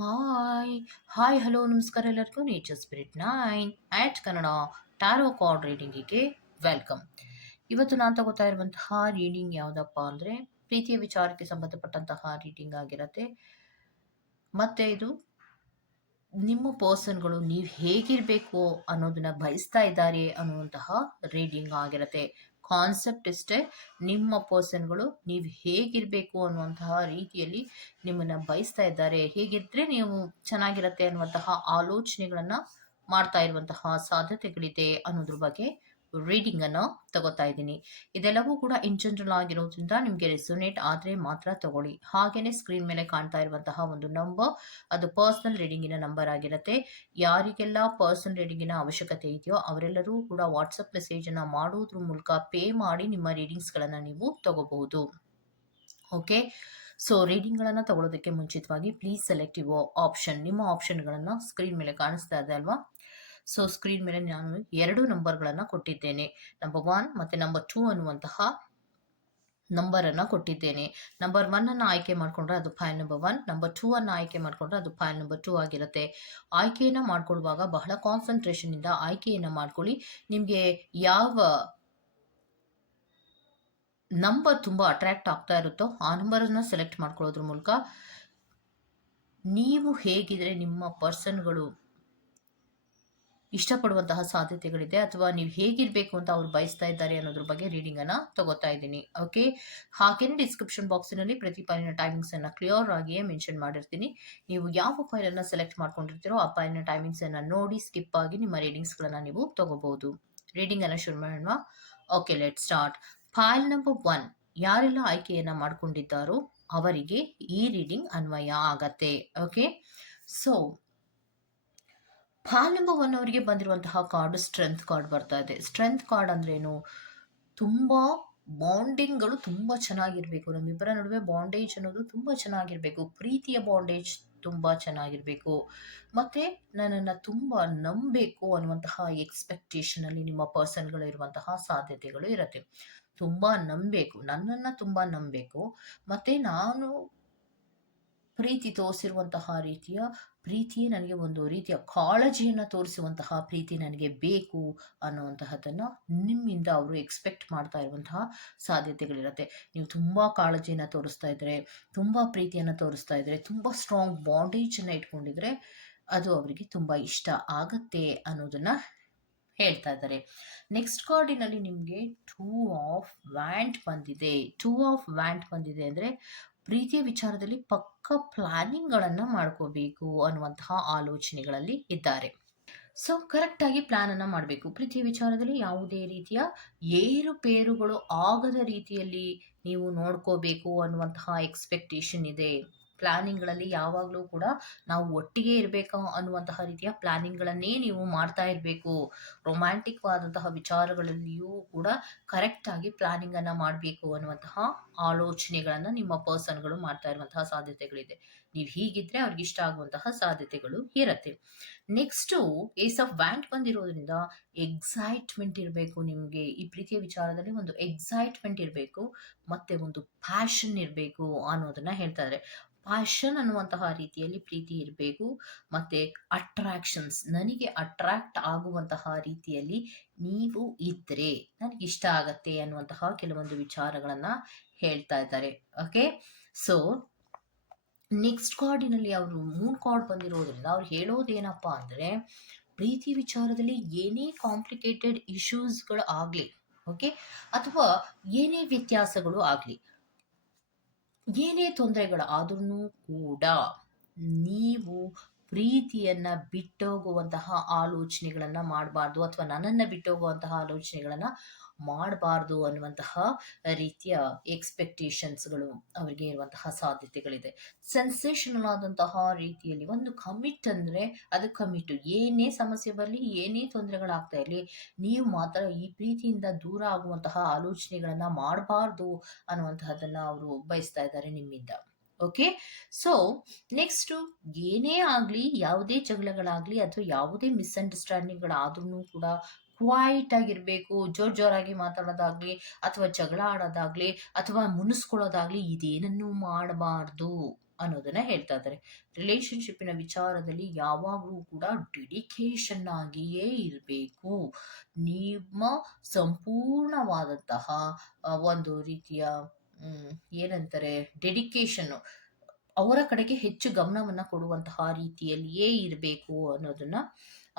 Hi hi hello ನಮಸ್ಕಾರ ಎಲ್ಲರಿಗೂ nature spirit nine at Kannada tarot card ರೀಡಿಂಗಿಗೆ welcome ಇವತ್ತು ನಾನು ತಗೋತಾ ಇರುವಂತಹ ರೀಡಿಂಗ್ ಯಾವುದಪ್ಪ ಅಂದರೆ ಪ್ರೀತಿಯ ವಿಚಾರಕ್ಕೆ ಸಂಬಂಧಪಟ್ಟಂತಹ ರೀಡಿಂಗ್ ಆಗಿರತ್ತೆ. ಮತ್ತು ಇದು ನಿಮ್ಮ ಪರ್ಸನ್ಗಳು ನೀವು ಹೇಗಿರಬೇಕು ಅನ್ನೋದನ್ನ ಬಯಸ್ತಾ ಇದ್ದಾರೆ ಅನ್ನುವಂತಹ ರೀಡಿಂಗ್ ಆಗಿರತ್ತೆ. ಕಾನ್ಸೆಪ್ಟ್ ಇಷ್ಟೇ ನಿಮ್ಮ ಪರ್ಸನ್ಗಳು ನೀವು ಹೇಗಿರಬೇಕು ಅನ್ನುವಂತಹ ರೀತಿಯಲ್ಲಿ ನಿಮ್ಮನ್ನು ಬಯಸ್ತಾ ಇದ್ದಾರೆ. ಹೇಗಿದ್ರೆ ನೀವು ಚೆನ್ನಾಗಿರುತ್ತೆ ಅನ್ನುವಂತಹ ಆಲೋಚನೆಗಳನ್ನು ಮಾಡ್ತಾ ಇರುವಂತಹ ಸಾಧ್ಯತೆಗಳಿದೆ ಅನ್ನೋದ್ರ ಬಗ್ಗೆ ರೀಡಿಂಗ್ ಅನ್ನು ತಗೋತಾ ಇದ್ದೀನಿ. ಇದೆಲ್ಲವೂ ಕೂಡ ಇನ್ ಜನರಲ್ ಆಗಿರೋದ್ರಿಂದ ನಿಮಗೆ ರೆಸೊನೇಟ್ ಆದರೆ ಮಾತ್ರ ತಗೊಳ್ಳಿ. ಹಾಗೇನೆ ಸ್ಕ್ರೀನ್ ಮೇಲೆ ಕಾಣ್ತಾ ಇರುವಂತಹ ಒಂದು ನಂಬರ್ ಅದು ಪರ್ಸನಲ್ ರೀಡಿಂಗಿನ ನಂಬರ್ ಆಗಿರುತ್ತೆ. ಯಾರಿಗೆಲ್ಲ ಪರ್ಸನಲ್ ರೀಡಿಂಗಿನ ಅವಶ್ಯಕತೆ ಇದೆಯೋ ಅವರೆಲ್ಲರೂ ಕೂಡ ವಾಟ್ಸಪ್ ಮೆಸೇಜನ್ನು ಮಾಡೋದ್ರ ಮೂಲಕ ಪೇ ಮಾಡಿ ನಿಮ್ಮ ರೀಡಿಂಗ್ಸ್ಗಳನ್ನು ನೀವು ತಗೋಬಹುದು. ಓಕೆ ಸೊ ರೀಡಿಂಗ್ಗಳನ್ನು ತಗೊಳ್ಳೋದಕ್ಕೆ ಮುಂಚಿತವಾಗಿ ಪ್ಲೀಸ್ ಸೆಲೆಕ್ಟ್ ಯುವ ಆಪ್ಷನ್ ನಿಮ್ಮ ಆಪ್ಷನ್ಗಳನ್ನು ಸ್ಕ್ರೀನ್ ಮೇಲೆ ಕಾಣಿಸ್ತಾ ಇದೆ ಅಲ್ವಾ? ಸೊ ಸ್ಕ್ರೀನ್ ಮೇಲೆ ನಾನು ಎರಡು ನಂಬರ್ಗಳನ್ನು ಕೊಟ್ಟಿದ್ದೇನೆ. ನಂಬರ್ ಒನ್ ಮತ್ತು ನಂಬರ್ ಟೂ ಅನ್ನುವಂತಹ ನಂಬರನ್ನು ಕೊಟ್ಟಿದ್ದೇನೆ. ನಂಬರ್ ಒನ್ನನ್ನು ಆಯ್ಕೆ ಮಾಡಿಕೊಂಡ್ರೆ ಅದು pile number one number two ಅನ್ನು ಆಯ್ಕೆ ಮಾಡಿಕೊಂಡ್ರೆ ಅದು ಫೈಲ್ ನಂಬರ್ ಟೂ ಆಗಿರುತ್ತೆ. ಆಯ್ಕೆಯನ್ನು ಮಾಡ್ಕೊಳ್ಳುವಾಗ ಬಹಳ ಕಾನ್ಸಂಟ್ರೇಷನಿಂದ ಆಯ್ಕೆಯನ್ನು ಮಾಡ್ಕೊಳ್ಳಿ. ನಿಮಗೆ ಯಾವ ನಂಬರ್ ತುಂಬ ಅಟ್ರಾಕ್ಟ್ ಆಗ್ತಾ ಇರುತ್ತೋ ಆ ನಂಬರನ್ನು ಸೆಲೆಕ್ಟ್ ಮಾಡ್ಕೊಳ್ಳೋದ್ರ ಮೂಲಕ ನೀವು ಹೇಗಿದ್ರೆ ನಿಮ್ಮ ಪರ್ಸನ್ಗಳು ಇಷ್ಟಪಡುವಂತಹ ಸಾಧ್ಯತೆಗಳಿದೆ. ಅಥವಾ ನೀವು ಹೇಗಿರಬೇಕು ಅಂತ ಅವ್ರು ಬಯಸ್ತಾ ಇದ್ದಾರೆ ಅನ್ನೋದ್ರ ಬಗ್ಗೆ ರೀಡಿಂಗನ್ನು ತಗೋತಾ ಇದ್ದೀನಿ. ಓಕೆ ಹಾಗೇನೆ ಡಿಸ್ಕ್ರಿಪ್ಷನ್ ಬಾಕ್ಸಿನಲ್ಲಿ ಪ್ರತಿ ಫೈಲಿನ ಟೈಮಿಂಗ್ಸನ್ನು ಕ್ಲಿಯರ್ ಆಗಿಯೇ ಮೆನ್ಷನ್ ಮಾಡಿರ್ತೀನಿ. ನೀವು ಯಾವ ಫೈಲನ್ನು ಸೆಲೆಕ್ಟ್ ಮಾಡ್ಕೊಂಡಿರ್ತೀರೋ ಆ ಫೈಲಿನ ಟೈಮಿಂಗ್ಸನ್ನು ನೋಡಿ ಸ್ಕಿಪ್ ಆಗಿ ನಿಮ್ಮ ರೀಡಿಂಗ್ಸ್ಗಳನ್ನು ನೀವು ತಗೋಬಹುದು. ರೀಡಿಂಗನ್ನು ಶುರು ಮಾಡೋಣ. Okay let start pile number one ಯಾರೆಲ್ಲ ಆಯ್ಕೆಯನ್ನು ಮಾಡ್ಕೊಂಡಿದ್ದಾರೋ ಅವರಿಗೆ ಈ ರೀಡಿಂಗ್ ಅನ್ವಯ ಆಗತ್ತೆ. ಓಕೆ ಸೊ ನಂಬರ್ ಒನ್ ಅವರಿಗೆ ಬಂದಿರುವಂತಹ ಕಾರ್ಡ್ ಸ್ಟ್ರೆಂತ್ ಕಾರ್ಡ್ ಬರ್ತಾ ಇದೆ. ಸ್ಟ್ರೆಂತ್ ಕಾರ್ಡ್ ಅಂದ್ರೇನು? ತುಂಬ ಬಾಂಡಿಂಗ್ಗಳು ತುಂಬ ಚೆನ್ನಾಗಿರಬೇಕು. ನಮ್ಮಿಬ್ಬರ ನಡುವೆ ಬಾಂಡೇಜ್ ಅನ್ನೋದು ತುಂಬ ಚೆನ್ನಾಗಿರಬೇಕು. ಪ್ರೀತಿಯ ಬಾಂಡೇಜ್ ತುಂಬ ಚೆನ್ನಾಗಿರಬೇಕು. ಮತ್ತು ನನ್ನನ್ನು ತುಂಬ ನಂಬಬೇಕು ಅನ್ನುವಂತಹ ಎಕ್ಸ್ಪೆಕ್ಟೇಷನಲ್ಲಿ ನಿಮ್ಮ ಪರ್ಸನ್ಗಳು ಇರುವಂತಹ ಸಾಧ್ಯತೆಗಳು ಇರುತ್ತೆ. ತುಂಬ ನಂಬಬೇಕು ನನ್ನನ್ನು ತುಂಬ ನಂಬಬೇಕು ಮತ್ತು ನಾನು ಪ್ರೀತಿ ತೋರಿಸಿರುವಂತಹ ರೀತಿಯ ಪ್ರೀತಿಯೇ ನನಗೆ ಒಂದು ರೀತಿಯ ಕಾಳಜಿಯನ್ನು ತೋರಿಸುವಂತಹ ಪ್ರೀತಿ ನನಗೆ ಬೇಕು ಅನ್ನುವಂತಹದ್ದನ್ನು ನಿಮ್ಮಿಂದ ಅವರು ಎಕ್ಸ್ಪೆಕ್ಟ್ ಮಾಡ್ತಾ ಇರುವಂತಹ ಸಾಧ್ಯತೆಗಳಿರುತ್ತೆ. ನೀವು ತುಂಬ ಕಾಳಜಿಯನ್ನು ತೋರಿಸ್ತಾ ಇದ್ರೆ, ತುಂಬ ಪ್ರೀತಿಯನ್ನು ತೋರಿಸ್ತಾ ಇದ್ರೆ, ತುಂಬ ಸ್ಟ್ರಾಂಗ್ ಬಾಂಡೇಜನ್ನು ಇಟ್ಕೊಂಡಿದ್ರೆ ಅದು ಅವರಿಗೆ ತುಂಬ ಇಷ್ಟ ಆಗತ್ತೆ ಅನ್ನೋದನ್ನು ಹೇಳ್ತಾ ಇದ್ದಾರೆ. ನೆಕ್ಸ್ಟ್ ಕಾರ್ಡಿನಲ್ಲಿ ನಿಮಗೆ ಟೂ ಆಫ್ ವ್ಯಾಂಟ್ ಬಂದಿದೆ. ಟೂ ಆಫ್ ವ್ಯಾಂಟ್ ಬಂದಿದೆ ಅಂದರೆ ಪ್ರೀತಿಯ ವಿಚಾರದಲ್ಲಿ ಪಕ್ಕ ಪ್ಲಾನಿಂಗ್ಗಳನ್ನು ಮಾಡ್ಕೋಬೇಕು ಅನ್ನುವಂತಹ ಆಲೋಚನೆಗಳಲ್ಲಿ ಇದ್ದಾರೆ. ಸೊ ಕರೆಕ್ಟಾಗಿ ಪ್ಲಾನನ್ನು ಮಾಡಬೇಕು. ಪ್ರೀತಿಯ ವಿಚಾರದಲ್ಲಿ ಯಾವುದೇ ರೀತಿಯ ಏರುಪೇರುಗಳು ಆಗದ ರೀತಿಯಲ್ಲಿ ನೀವು ನೋಡ್ಕೋಬೇಕು ಅನ್ನುವಂತಹ ಎಕ್ಸ್ಪೆಕ್ಟೇಷನ್ ಇದೆ. ಪ್ಲಾನಿಂಗ್ಗಳಲ್ಲಿ ಯಾವಾಗಲೂ ಕೂಡ ನಾವು ಒಟ್ಟಿಗೆ ಇರಬೇಕು ಅನ್ನುವಂತಹ ರೀತಿಯ ಪ್ಲಾನಿಂಗ್ಗಳನ್ನೇ ನೀವು ಮಾಡ್ತಾ ಇರಬೇಕು. ರೊಮ್ಯಾಂಟಿಕ್ವಾದಂತಹ ವಿಚಾರಗಳಲ್ಲಿಯೂ ಕೂಡ ಕರೆಕ್ಟಾಗಿ ಪ್ಲಾನಿಂಗನ್ನು ಮಾಡಬೇಕು ಅನ್ನುವಂತಹ ಆಲೋಚನೆಗಳನ್ನು ನಿಮ್ಮ ಪರ್ಸನ್ಗಳು ಮಾಡ್ತಾ ಇರುವಂತಹ ಸಾಧ್ಯತೆಗಳಿದೆ. ನೀವು ಹೀಗಿದ್ರೆ ಅವ್ರಿಗೆ ಇಷ್ಟ ಆಗುವಂತಹ ಸಾಧ್ಯತೆಗಳು ಇರುತ್ತೆ. ನೆಕ್ಸ್ಟು ಏಸ್ ಆಫ್ ವ್ಯಾಂಟ್ ಬಂದಿರೋದ್ರಿಂದ ಎಕ್ಸೈಟ್ಮೆಂಟ್ ಇರಬೇಕು ನಿಮಗೆ. ಈ ಪ್ರೀತಿಯ ವಿಚಾರದಲ್ಲಿ ಒಂದು ಎಕ್ಸೈಟ್ಮೆಂಟ್ ಇರಬೇಕು, ಮತ್ತೆ ಒಂದು ಪ್ಯಾಷನ್ ಇರಬೇಕು ಅನ್ನೋದನ್ನ ಹೇಳ್ತಾರೆ ಪ್ಯಾಷನ್ ಅನ್ನುವಂತಹ ರೀತಿಯಲ್ಲಿ ಪ್ರೀತಿ ಇರಬೇಕು. ಮತ್ತು ಅಟ್ರಾಕ್ಷನ್ಸ್ ನನಗೆ ಅಟ್ರಾಕ್ಟ್ ಆಗುವಂತಹ ರೀತಿಯಲ್ಲಿ ನೀವು ಇದ್ದರೆ ನನಗೆ ಇಷ್ಟ ಆಗತ್ತೆ ಅನ್ನುವಂತಹ ಕೆಲವೊಂದು ವಿಚಾರಗಳನ್ನು ಹೇಳ್ತಾ ಇದ್ದಾರೆ. ಓಕೆ ಸೊ ನೆಕ್ಸ್ಟ್ ಕಾರ್ಡಿನಲ್ಲಿ ಅವರು ಮೂನ್ ಕಾರ್ಡ್ ಬಂದಿರೋದ್ರಿಂದ ಅವ್ರು ಹೇಳೋದೇನಪ್ಪ ಅಂದರೆ ಪ್ರೀತಿ ವಿಚಾರದಲ್ಲಿ ಏನೇ ಕಾಂಪ್ಲಿಕೇಟೆಡ್ ಇಶ್ಯೂಸ್ಗಳು ಆಗಲಿ ಓಕೆ ಅಥವಾ ಏನೇ ವ್ಯತ್ಯಾಸಗಳು ಆಗಲಿ ಏನೇ ತೊಂದರೆಗಳಾದ್ರೂ ಕೂಡ ನೀವು ಪ್ರೀತಿಯನ್ನ ಬಿಟ್ಟೋಗುವಂತಹ ಆಲೋಚನೆಗಳನ್ನ ಮಾಡಬಾರ್ದು ಅಥವಾ ನನ್ನನ್ನು ಬಿಟ್ಟೋಗುವಂತಹ ಆಲೋಚನೆಗಳನ್ನ ಮಾಡಬಾರ್ದು ಅನ್ನುವಂತಹ ರೀತಿಯ ಎಕ್ಸ್ಪೆಕ್ಟೇಷನ್ಸ್ಗಳು ಅವರಿಗೆ ಇರುವಂತಹ ಸಾಧ್ಯತೆಗಳಿದೆ. ಸೆನ್ಸೇಷನಲ್ ಆದಂತಹ ರೀತಿಯಲ್ಲಿ ಒಂದು ಕಮಿಟ್ ಅಂದರೆ ಅದು ಕಮಿಟ್ ಏನೇ ಸಮಸ್ಯೆ ಬರಲಿ, ಏನೇ ತೊಂದರೆಗಳಾಗ್ತಾ ಇರಲಿ, ನೀವು ಮಾತ್ರ ಈ ಪ್ರೀತಿಯಿಂದ ದೂರ ಆಗುವಂತಹ ಆಲೋಚನೆಗಳನ್ನು ಮಾಡಬಾರ್ದು ಅನ್ನುವಂತಹದನ್ನು ಅವರು ಬಯಸ್ತಾ ಇದ್ದಾರೆ ನಿಮ್ಮಿಂದ. ಓಕೆ ಸೊ ನೆಕ್ಸ್ಟು ಏನೇ ಆಗಲಿ, ಯಾವುದೇ ಜಗಳಗಳಾಗಲಿ ಅಥವಾ ಯಾವುದೇ ಮಿಸ್ಅಂಡರ್ಸ್ಟ್ಯಾಂಡಿಂಗ್ಗಳಾದ್ರೂ ಕೂಡ ಕ್ವೈಟ್ ಆಗಿರಬೇಕು, ಜೋರ್ ಜೋರಾಗಿ ಮಾತಾಡೋದಾಗ್ಲಿ ಅಥವಾ ಜಗಳ ಆಡೋದಾಗ್ಲಿ ಅಥವಾ ಮುನಿಸ್ಕೊಳ್ಳೋದಾಗ್ಲಿ ಇದೇನನ್ನು ಮಾಡಬಾರ್ದು ಅನ್ನೋದನ್ನ ಹೇಳ್ತಾ ಇದ್ದಾರೆ. ರಿಲೇಶನ್ಶಿಪ್ಪಿನ ವಿಚಾರದಲ್ಲಿ ಯಾವಾಗಲೂ ಕೂಡ ಡೆಡಿಕೇಶನ್ ಆಗಿಯೇ ಇರಬೇಕು. ನಿಮ್ಮ ಸಂಪೂರ್ಣವಾದಂತಹ ಒಂದು ರೀತಿಯ ಏನಂತಾರೆ ಡೆಡಿಕೇಶನ್ ಅವರ ಕಡೆಗೆ ಹೆಚ್ಚು ಗಮನವನ್ನ ಕೊಡುವಂತಹ ರೀತಿಯಲ್ಲಿಯೇ ಇರಬೇಕು ಅನ್ನೋದನ್ನ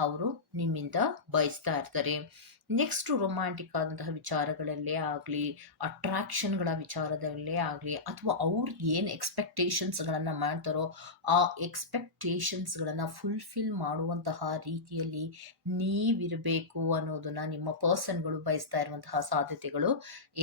ಅವರು ನಿಮ್ಮಿಂದ ಬಯಸ್ತಾ ಇರ್ತಾರೆ. ನೆಕ್ಸ್ಟ್ ರೊಮ್ಯಾಂಟಿಕ್ ಆದಂತಹ ವಿಚಾರಗಳಲ್ಲೇ ಆಗಲಿ ಅಟ್ರಾಕ್ಷನ್ಗಳ ವಿಚಾರದಲ್ಲೇ ಆಗಲಿ, ಅಥವಾ ಅವ್ರು ಏನು ಎಕ್ಸ್ಪೆಕ್ಟೇಷನ್ಸ್ಗಳನ್ನು ಮಾಡ್ತಾರೋ, ಆ ಎಕ್ಸ್ಪೆಕ್ಟೇಷನ್ಸ್ಗಳನ್ನು ಫುಲ್ಫಿಲ್ ಮಾಡುವಂತಹ ರೀತಿಯಲ್ಲಿ ನೀವಿರಬೇಕು ಅನ್ನೋದನ್ನು ನಿಮ್ಮ ಪರ್ಸನ್ಗಳು ಬಯಸ್ತಾ ಇರುವಂತಹ ಸಾಧ್ಯತೆಗಳು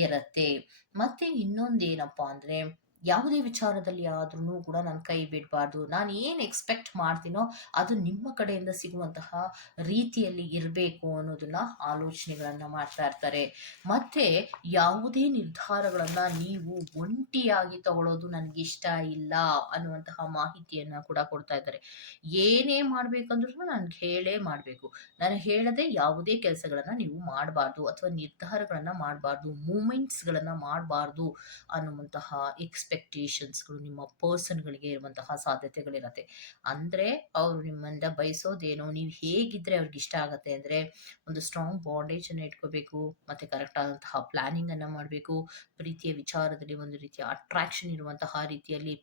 ಇರುತ್ತೆ. ಮತ್ತು ಇನ್ನೊಂದೇನಪ್ಪ ಅಂದರೆ ಯಾವುದೇ ವಿಚಾರದಲ್ಲಿ ಆದ್ರೂ ಕೂಡ ನಾನು ಕೈ ಬಿಡಬಾರ್ದು. ನಾನು ಏನು ಎಕ್ಸ್ಪೆಕ್ಟ್ ಮಾಡ್ತೀನೋ ಅದು ನಿಮ್ಮ ಕಡೆಯಿಂದ ಸಿಗುವಂತಹ ರೀತಿಯಲ್ಲಿ ಇರಬೇಕು ಅನ್ನೋದನ್ನ ಆಲೋಚನೆಗಳನ್ನು ಮಾಡ್ತಾ ಇರ್ತಾರೆ. ಮತ್ತೆ ಯಾವುದೇ ನಿರ್ಧಾರಗಳನ್ನು ನೀವು ಒಂಟಿಯಾಗಿ ತಗೊಳ್ಳೋದು ನನಗೆ ಇಷ್ಟ ಇಲ್ಲ ಅನ್ನುವಂತಹ ಮಾಹಿತಿಯನ್ನು ಕೂಡ ಕೊಡ್ತಾ ಇದ್ದಾರೆ. ಏನೇ ಮಾಡಬೇಕಂದ್ರೂ ನಾನು ಹೇಳೇ ಮಾಡಬೇಕು. ನಾನು ಹೇಳದೆ ಯಾವುದೇ ಕೆಲಸಗಳನ್ನು ನೀವು ಮಾಡಬಾರ್ದು ಅಥವಾ ನಿರ್ಧಾರಗಳನ್ನು ಮಾಡಬಾರ್ದು, ಮೂಮೆಂಟ್ಸ್ಗಳನ್ನು ಮಾಡಬಾರ್ದು ಅನ್ನುವಂತಹ ಎಕ್ಸ್ಪೆಕ್ಟೇಷನ್ಸ್ಗಳು ನಿಮ್ಮ ಪರ್ಸನ್ಗಳಿಗೆ ಇರುವಂತಹ ಸಾಧ್ಯತೆಗಳಿರತ್ತೆ. ಅಂದರೆ ಅವರು ನಿಮ್ಮಿಂದ ಬಯಸೋದೇನು, ನೀವು ಹೇಗಿದ್ರೆ ಅವ್ರಿಗೆ ಇಷ್ಟ ಆಗುತ್ತೆ ಅಂದರೆ, ಒಂದು ಸ್ಟ್ರಾಂಗ್ ಬಾಂಡೇಜನ್ನು ಇಟ್ಕೋಬೇಕು, ಮತ್ತು ಕರೆಕ್ಟ್ ಆದಂತಹ ಪ್ಲ್ಯಾನಿಂಗನ್ನು ಮಾಡಬೇಕು, ಪ್ರೀತಿಯ ವಿಚಾರದಲ್ಲಿ ಒಂದು ರೀತಿಯ ಅಟ್ರಾಕ್ಷನ್ ಇರುವಂತಹ ರೀತಿಯಲ್ಲಿ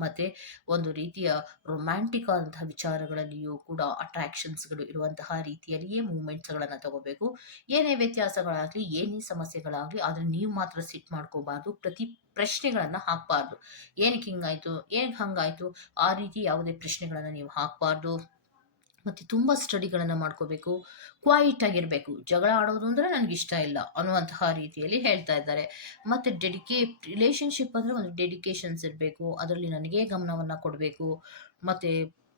ಮತ್ತು ಒಂದು ರೀತಿಯ ರೊಮ್ಯಾಂಟಿಕ್ ಆದಂತಹ ವಿಚಾರಗಳಲ್ಲಿಯೂ ಕೂಡ ಅಟ್ರಾಕ್ಷನ್ಸ್ಗಳು ಇರುವಂತಹ ರೀತಿಯಲ್ಲಿಯೇ ಮೂಮೆಂಟ್ಸ್ಗಳನ್ನು ತಗೋಬೇಕು. ಏನೇ ವ್ಯತ್ಯಾಸಗಳಾಗಲಿ, ಏನೇ ಸಮಸ್ಯೆಗಳಾಗಲಿ, ಆದರೆ ನೀವು ಮಾತ್ರ ಸಿಟ್ ಮಾಡ್ಕೋಬಾರ್ದು, ಪ್ರತಿ ಪ್ರಶ್ನೆಗಳನ್ನು ಹಾಕಬಾರ್ದು. ಏನಕ್ಕೆ ಹಿಂಗಾಯಿತು, ಏನಕ್ಕೆ ಹಂಗಾಯಿತು, ಆ ರೀತಿ ಯಾವುದೇ ಪ್ರಶ್ನೆಗಳನ್ನು ನೀವು ಹಾಕಬಾರ್ದು. ಮತ್ತು ತುಂಬ ಸ್ಟಡಿಗಳನ್ನು ಮಾಡ್ಕೋಬೇಕು ಕ್ವಾಯಿಟ್ ಆಗಿರಬೇಕು. ಜಗಳ ಆಡೋದು ಅಂದರೆ ನನಗೆ ಇಷ್ಟ ಇಲ್ಲ ಅನ್ನುವಂತಹ ರೀತಿಯಲ್ಲಿ ಹೇಳ್ತಾ ಇದ್ದಾರೆ. ಮತ್ತು ಡೆಡಿಕೇಟ್ ರಿಲೇಷನ್ಶಿಪ್ ಅಂದರೆ ಒಂದು ಡೆಡಿಕೇಶನ್ಸ್ ಇರಬೇಕು, ಅದರಲ್ಲಿ ನನಗೇ ಗಮನವನ್ನು ಕೊಡಬೇಕು, ಮತ್ತು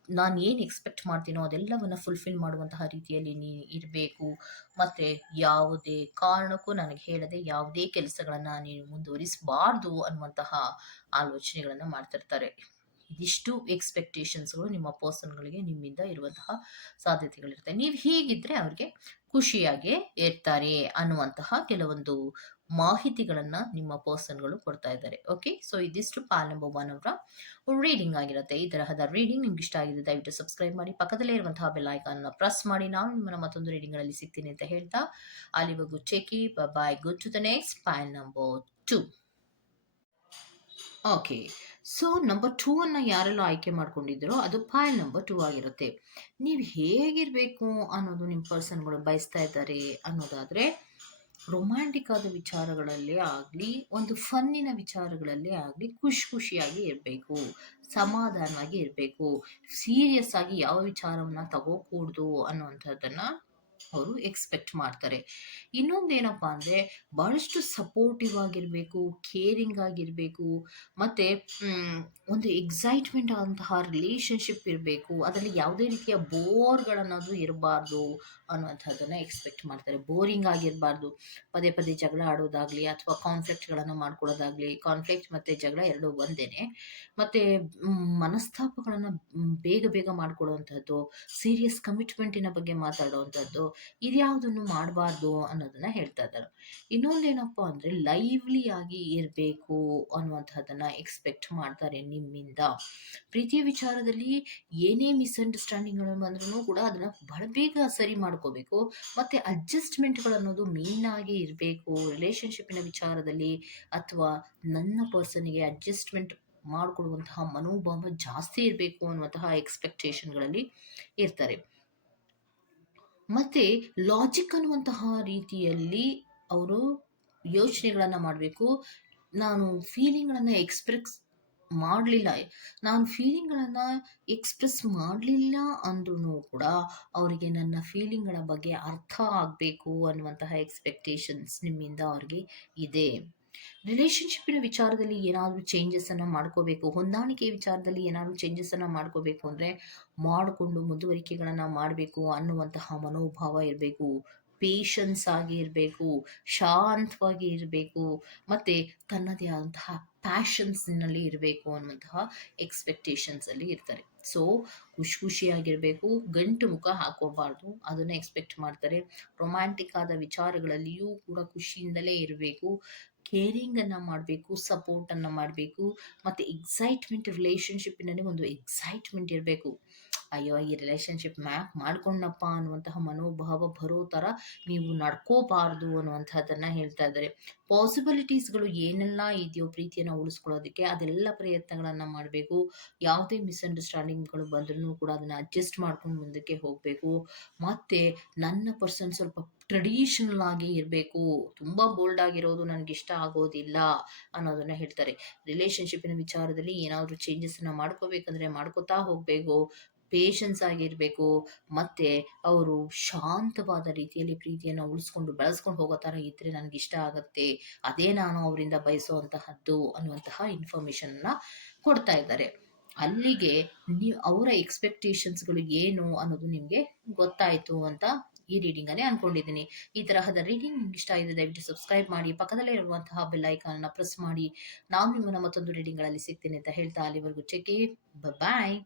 ನಾನು ಏನು ಎಕ್ಸ್ಪೆಕ್ಟ್ ಮಾಡ್ತೀನೋ ಅದೆಲ್ಲವನ್ನು ಫುಲ್ಫಿಲ್ ಮಾಡುವಂತಹ ರೀತಿಯಲ್ಲಿ ನೀ ಇರಬೇಕು. ಮತ್ತು ಯಾವುದೇ ಕಾರಣಕ್ಕೂ ನನಗೆ ಹೇಳದೆ ಯಾವುದೇ ಕೆಲಸಗಳನ್ನು ನೀನು ಮುಂದುವರಿಸಬಾರ್ದು ಅನ್ನುವಂತಹ ಆಲೋಚನೆಗಳನ್ನು ಮಾಡ್ತಿರ್ತಾರೆ. ಇದಿಷ್ಟು ಎಕ್ಸ್ಪೆಕ್ಟೇಷನ್ಸ್ಗಳು ನಿಮ್ಮ ಪರ್ಸನ್ಗಳಿಗೆ ನಿಮ್ಮಿಂದ ಇರುವಂತಹ ಸಾಧ್ಯತೆಗಳಿರುತ್ತೆ. ನೀವು ಹೀಗಿದ್ರೆ ಅವ್ರಿಗೆ ಖುಷಿಯಾಗಿ ಇರ್ತಾರೆ ಅನ್ನುವಂತಹ ಕೆಲವೊಂದು ಮಾಹಿತಿಗಳನ್ನು ನಿಮ್ಮ ಪರ್ಸನ್ಗಳು ಕೊಡ್ತಾ ಇದ್ದಾರೆ. ಓಕೆ ಸೊ ಇದಿಷ್ಟು ಪಾಲ್ ನಂಬರ್ ಒನ್ ಅವರ ರೀಡಿಂಗ್ ಆಗಿರುತ್ತೆ. ಈ ತರಹದ ರೀಡಿಂಗ್ ನಿಮ್ಗೆ ಇಷ್ಟ ಆಗಿದೆ ದಯವಿಟ್ಟು ಸಬ್ಸ್ಕ್ರೈಬ್ ಮಾಡಿ. ಪಕ್ಕದಲ್ಲೇ ಇರುವಂತಹ ಬೆಲ್ ಅನ್ನು ಪ್ರೆಸ್ ಮಾಡಿ. ನಾನು ನಿಮ್ಮನ್ನ ಮತ್ತೊಂದು ರೀಡಿಂಗ್ಗಳಲ್ಲಿ ಸಿಗ್ತೀನಿ ಅಂತ ಹೇಳ್ತಾ ಅಲ್ಲಿವರೆಗೂ ಚೆಕಿ bye good to the next pile number two okay so number two ಅನ್ನ ಯಾರೆಲ್ಲ ಆಯ್ಕೆ ಮಾಡ್ಕೊಂಡಿದ್ದೀರೋ ಅದು ಫೈಲ್ ನಂಬರ್ ಟೂ ಆಗಿರುತ್ತೆ. ನೀವು ಹೇಗಿರಬೇಕು ಅನ್ನೋದು ನಿಮ್ಮ ಪರ್ಸನ್ಗಳು ಬಯಸ್ತಾ ಇದ್ದಾರೆ ಅನ್ನೋದಾದರೆ ರೊಮ್ಯಾಂಟಿಕ್ ಆದ ವಿಚಾರಗಳಲ್ಲೇ ಆಗಲಿ, ಒಂದು ಫನ್ನಿನ ವಿಚಾರಗಳಲ್ಲೇ ಆಗಲಿ ಖುಷಿ ಖುಷಿಯಾಗಿ ಇರಬೇಕು, ಸಮಾಧಾನವಾಗಿ ಇರಬೇಕು ಸೀರಿಯಸ್ ಆಗಿ ಯಾವ ವಿಚಾರವನ್ನು ತಗೋಕೂಡ್ದು ಅನ್ನುವಂಥದ್ದನ್ನು ಅವರು ಎಕ್ಸ್ಪೆಕ್ಟ್ ಮಾಡ್ತಾರೆ. ಇನ್ನೊಂದೇನಪ್ಪ ಅಂದರೆ ಭಾಳಷ್ಟು ಸಪೋರ್ಟಿವ್ ಆಗಿರಬೇಕು ಕೇರಿಂಗ್ ಆಗಿರಬೇಕು, ಮತ್ತು ಒಂದು ಎಕ್ಸೈಟ್ಮೆಂಟ್ ಆದಂತಹ ರಿಲೇಷನ್ಶಿಪ್ ಇರಬೇಕು. ಅದರಲ್ಲಿ ಯಾವುದೇ ರೀತಿಯ ಬೋರ್ಗಳನ್ನೋದು ಇರಬಾರ್ದು ಅನ್ನುವಂಥದ್ದನ್ನು ಎಕ್ಸ್ಪೆಕ್ಟ್ ಮಾಡ್ತಾರೆ. ಬೋರಿಂಗ್ ಆಗಿರಬಾರ್ದು. ಪದೇ ಪದೇ ಜಗಳ ಆಡೋದಾಗಲಿ ಅಥವಾ ಕಾನ್ಫ್ಲಿಕ್ಟ್ಗಳನ್ನು ಮಾಡ್ಕೊಳ್ಳೋದಾಗಲಿ ಕಾನ್ಫ್ಲಿಕ್ಟ್ ಮತ್ತು ಜಗಳ ಎರಡೂ ಒಂದೇ ಮತ್ತು ಮನಸ್ತಾಪಗಳನ್ನು ಬೇಗ ಬೇಗ ಮಾಡ್ಕೊಳ್ಳುವಂಥದ್ದು ಸೀರಿಯಸ್ ಕಮಿಟ್ಮೆಂಟಿನ ಬಗ್ಗೆ ಮಾತಾಡುವಂಥದ್ದು ಇದ್ಯಾವುದನ್ನು ಮಾಡಬಾರ್ದು ಅನ್ನೋದನ್ನ ಹೇಳ್ತಾ ಇದ್ದಾರೆ. ಇನ್ನೊಂದೇನಪ್ಪ ಅಂದರೆ ಲೈವ್ಲಿ ಆಗಿ ಇರಬೇಕು ಅನ್ನುವಂಥದ್ದನ್ನು ಎಕ್ಸ್ಪೆಕ್ಟ್ ಮಾಡ್ತಾರೆ ನಿಮ್ಮಿಂದ. ಪ್ರೀತಿಯ ವಿಚಾರದಲ್ಲಿ ಏನೇ ಮಿಸ್ಅಂಡರ್ಸ್ಟ್ಯಾಂಡಿಂಗ್ಗಳು ಬಂದ್ರೂ ಕೂಡ ಅದನ್ನು ಬಹಳ ಬೇಗ ಸರಿ ಮಾಡ್ಕೋಬೇಕು. ಮತ್ತು ಅನ್ನೋದು ಮೇನ್ ಆಗಿ ಇರಬೇಕು. ರಿಲೇಷನ್ಶಿಪ್ಪಿನ ವಿಚಾರದಲ್ಲಿ ಅಥವಾ ನನ್ನ ಪರ್ಸನಿಗೆ ಅಡ್ಜಸ್ಟ್ಮೆಂಟ್ ಮಾಡಿಕೊಡುವಂತಹ ಮನೋಭಾವ ಜಾಸ್ತಿ ಇರಬೇಕು ಅನ್ನುವಂತಹ ಎಕ್ಸ್ಪೆಕ್ಟೇಷನ್ಗಳಲ್ಲಿ ಇರ್ತಾರೆ. ಮತ್ತು ಲಾಜಿಕ್ ಅನ್ನುವಂತಹ ರೀತಿಯಲ್ಲಿ ಅವರು ಯೋಚನೆಗಳನ್ನು ಮಾಡಬೇಕು. ನಾನು ಫೀಲಿಂಗ್ಗಳನ್ನು ಎಕ್ಸ್ಪ್ರೆಸ್ ಮಾಡಲಿಲ್ಲ. ನಾನು ಫೀಲಿಂಗ್ಗಳನ್ನು ಎಕ್ಸ್ಪ್ರೆಸ್ ಮಾಡಲಿಲ್ಲ ಅಂದ್ರೂ ಕೂಡ ಅವರಿಗೆ ನನ್ನ ಫೀಲಿಂಗ್ಗಳ ಬಗ್ಗೆ ಅರ್ಥ ಆಗಬೇಕು ಅನ್ನುವಂತಹ ಎಕ್ಸ್ಪೆಕ್ಟೇಷನ್ಸ್ ನಿಮ್ಮಿಂದ ಅವ್ರಿಗೆ ಇದೆ. ರಿಲೇಷನ್ಶಿಪ್ಪಿನ ವಿಚಾರದಲ್ಲಿ ಏನಾದರೂ ಚೇಂಜಸನ್ನು ಮಾಡ್ಕೋಬೇಕು, ಹೊಂದಾಣಿಕೆ ವಿಚಾರದಲ್ಲಿ ಏನಾದರೂ ಚೇಂಜಸನ್ನು ಮಾಡ್ಕೋಬೇಕು ಅಂದರೆ ಮಾಡಿಕೊಂಡು ಮುಂದುವರಿಕೆಗಳನ್ನು ಮಾಡಬೇಕು ಅನ್ನುವಂತಹ ಮನೋಭಾವ ಇರಬೇಕು ಪೇಷನ್ಸ್ ಆಗಿ ಇರಬೇಕು, ಶಾಂತವಾಗಿ ಇರಬೇಕು, ಮತ್ತು ತನ್ನದೇ ಆದಂತಹ ಪ್ಯಾಷನ್ಸ್ನಲ್ಲಿ ಇರಬೇಕು ಅನ್ನುವಂತಹ ಎಕ್ಸ್ಪೆಕ್ಟೇಷನ್ಸಲ್ಲಿ ಇರ್ತಾರೆ. ಸೊ ಖುಷಿ ಖುಷಿಯಾಗಿರಬೇಕು, ಗಂಟು ಮುಖ ಹಾಕೋಬಾರ್ದು ಅದನ್ನು ಎಕ್ಸ್ಪೆಕ್ಟ್ ಮಾಡ್ತಾರೆ. ರೊಮ್ಯಾಂಟಿಕ್ ಆದ ವಿಚಾರಗಳಲ್ಲಿಯೂ ಕೂಡ ಖುಷಿಯಿಂದಲೇ ಇರಬೇಕು. ಕೇರಿಂಗನ್ನು ಮಾಡಬೇಕು ಸಪೋರ್ಟನ್ನು ಮಾಡಬೇಕು, ಮತ್ತು ಎಕ್ಸೈಟ್ಮೆಂಟ್ ರಿಲೇಷನ್ಶಿಪ್ಪಿನಲ್ಲಿ ಒಂದು ಎಕ್ಸೈಟ್ಮೆಂಟ್ ಇರಬೇಕು. ಅಯ್ಯೋ, ಈ ರಿಲೇಷನ್ಶಿಪ್ ಮ್ಯಾಪ್ ಮಾಡ್ಕೊಂಡಪ್ಪ ಅನ್ನುವಂತಹ ಮನೋಭಾವ ಬರೋ ಥರ ನೀವು ನಡ್ಕೋಬಾರ್ದು ಅನ್ನುವಂಥದ್ದನ್ನು ಹೇಳ್ತಾ ಇದ್ದಾರೆ. ಪಾಸಿಬಿಲಿಟೀಸ್ಗಳು ಏನೆಲ್ಲ ಇದೆಯೋ ಪ್ರೀತಿಯನ್ನು ಉಳಿಸ್ಕೊಳ್ಳೋದಕ್ಕೆ ಅದೆಲ್ಲ ಪ್ರಯತ್ನಗಳನ್ನು ಮಾಡಬೇಕು. ಯಾವುದೇ ಮಿಸ್ಅಂಡರ್ಸ್ಟ್ಯಾಂಡಿಂಗ್ಗಳು ಬಂದ್ರೂ ಕೂಡ ಅದನ್ನು ಅಡ್ಜಸ್ಟ್ ಮಾಡ್ಕೊಂಡು ಮುಂದಕ್ಕೆ ಹೋಗಬೇಕು. ಮತ್ತು ನನ್ನ ಪರ್ಸನ್ ಸ್ವಲ್ಪ ಟ್ರೆಡಿಷನಲ್ ಆಗಿ ಇರಬೇಕು. ತುಂಬ ಬೋಲ್ಡ್ ಆಗಿರೋದು ನನಗೆ ಇಷ್ಟ ಆಗೋದಿಲ್ಲ ಅನ್ನೋದನ್ನ ಹೇಳ್ತಾರೆ. ರಿಲೇಷನ್ಶಿಪ್ಪಿನ ವಿಚಾರದಲ್ಲಿ ಏನಾದರೂ ಚೇಂಜಸ್ನ ಮಾಡ್ಕೋಬೇಕಂದ್ರೆ ಮಾಡ್ಕೋತಾ ಹೋಗಬೇಕು. ಪೇಷನ್ಸ್ ಆಗಿರಬೇಕು. ಮತ್ತು ಅವರು ಶಾಂತವಾದ ರೀತಿಯಲ್ಲಿ ಪ್ರೀತಿಯನ್ನು ಉಳಿಸ್ಕೊಂಡು ಬೆಳೆಸ್ಕೊಂಡು ಹೋಗೋ ಥರ ಇದ್ದರೆ ಇಷ್ಟ ಆಗುತ್ತೆ. ಅದೇ ನಾನು ಅವರಿಂದ ಬಯಸುವಂತಹದ್ದು ಅನ್ನುವಂತಹ ಇನ್ಫಾರ್ಮೇಷನ್ನ ಕೊಡ್ತಾ ಇದ್ದಾರೆ. ಅಲ್ಲಿಗೆ ನೀವು ಅವರ ಎಕ್ಸ್ಪೆಕ್ಟೇಷನ್ಸ್ಗಳು ಏನು ಅನ್ನೋದು ನಿಮಗೆ ಗೊತ್ತಾಯಿತು ಅಂತ ಈ ರೀಡಿಂಗನ್ನೇ ಅನ್ಕೊಂಡಿದ್ದೀನಿ. ಈ ತರಹದ ರೀಡಿಂಗ್ ನಿಮ್ಗೆ ಇಷ್ಟ ಆಗಿದೆ, ದಯವಿಟ್ಟು ಸಬ್ಸ್ಕ್ರೈಬ್ ಮಾಡಿ, ಪಕ್ಕದಲ್ಲೇ ಇರುವಂತಹ ಬೆಲ್ ಅನ್ನ ಪ್ರೆಸ್ ಮಾಡಿ. ನಾವು ನಿಮ್ಮನ್ನ ಮತ್ತೊಂದು ರೀಡಿಂಗ್ಗಳಲ್ಲಿ ಸಿಗ್ತೀನಿ ಅಂತ ಹೇಳ್ತಾ ಅಲ್ಲಿವರೆಗೂ ಚೆಕ್ ಬಾಯ್